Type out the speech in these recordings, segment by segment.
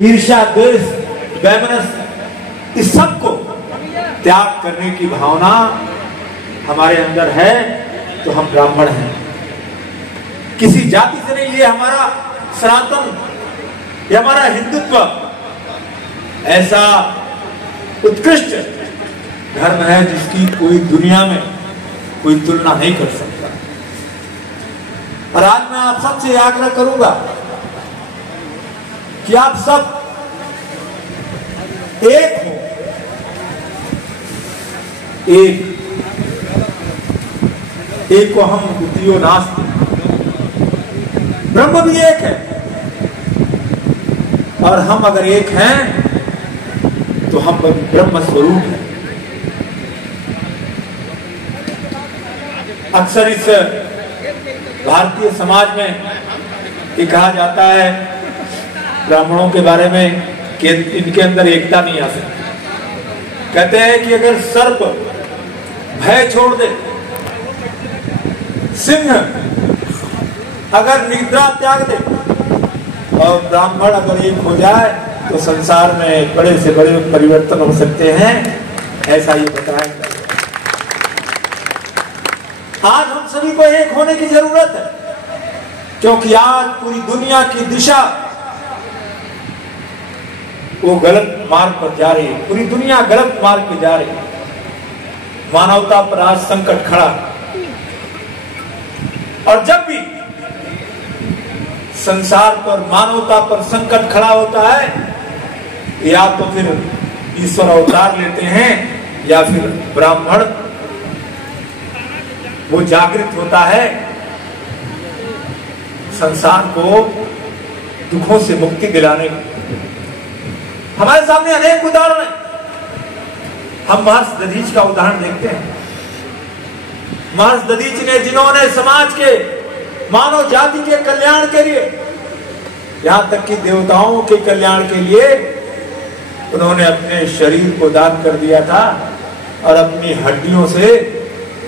ईर्ष्या, द्वेष, वैमनस्य, इस सब को त्याग करने की भावना हमारे अंदर है तो हम ब्राह्मण हैं। किसी जाति से नहीं। ये हमारा सनातन, ये हमारा हिंदुत्व ऐसा उत्कृष्ट धर्म है जिसकी कोई दुनिया में कोई तुलना नहीं कर सकता। और आज मैं आप सबसे आग्रह करूंगा कि आप सब एक हो। एक को हम द्वितीयो नास्ति। ब्रह्म भी एक है और हम अगर एक हैं तो हम ब्रह्म स्वरूप हैं। अक्सर इस भारतीय समाज में ये कहा जाता है ब्राह्मणों के बारे में कि इनके अंदर एकता नहीं आ सकती। कहते हैं कि अगर सर्प भय छोड़ दे, सिंह अगर निद्रा त्याग दे और ब्राह्मण अगर एक हो जाए तो संसार में बड़े से बड़े परिवर्तन हो सकते हैं, ऐसा ये बताया। आज हम सभी को एक होने की जरूरत है क्योंकि आज पूरी दुनिया की दिशा वो गलत मार्ग पर जा रही है। पूरी दुनिया गलत मार्ग पर जा रही है। मानवता पर आज संकट खड़ा है और जब भी संसार पर, मानवता पर संकट खड़ा होता है, या तो फिर ईश्वर अवतार लेते हैं या फिर ब्राह्मण वो जागृत होता है, संसार को दुखों से मुक्ति दिलाने। हमारे सामने अनेक उदाहरण हैं। हम महर्षि दधीच का उदाहरण देखते हैं। महर्षि दधीच ने, जिन्होंने समाज के, मानव जाति के कल्याण के लिए, यहां तक कि देवताओं के कल्याण के लिए उन्होंने अपने शरीर को दान कर दिया था और अपनी हड्डियों से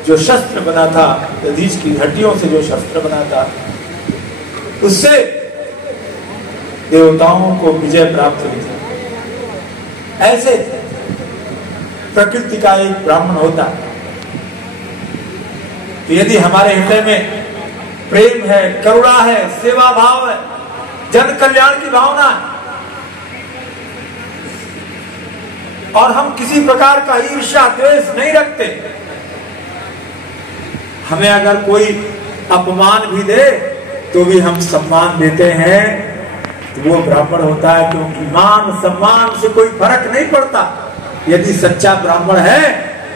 जो शस्त्र बना था, दधीच की हड्डियों से जो शस्त्र बना था, उससे देवताओं को विजय प्राप्त हुई थी। ऐसे प्रकृति का एक ब्राह्मण होता है। तो यदि हमारे हृदय में प्रेम है, करुणा है, सेवा भाव है, जन कल्याण की भावना है और हम किसी प्रकार का ईर्ष्या, द्वेष नहीं रखते, हमें अगर कोई अपमान भी दे तो भी हम सम्मान देते हैं, तो वो ब्राह्मण होता है। क्योंकि मान सम्मान से कोई फर्क नहीं पड़ता। यदि सच्चा ब्राह्मण है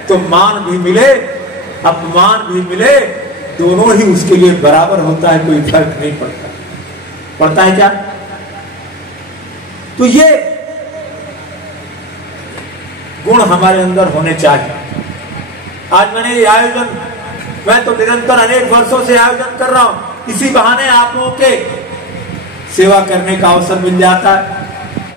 तो मान भी मिले, अपमान भी मिले, दोनों ही उसके लिए बराबर होता है, कोई फर्क नहीं पड़ता। पड़ता है क्या? तो ये गुण हमारे अंदर होने चाहिए। आज मैंने ये आयोजन, मैं तो निरंतर अनेक वर्षों से आयोजन कर रहा हूं, इसी बहाने आप लोगों के सेवा करने का अवसर मिल जाता है।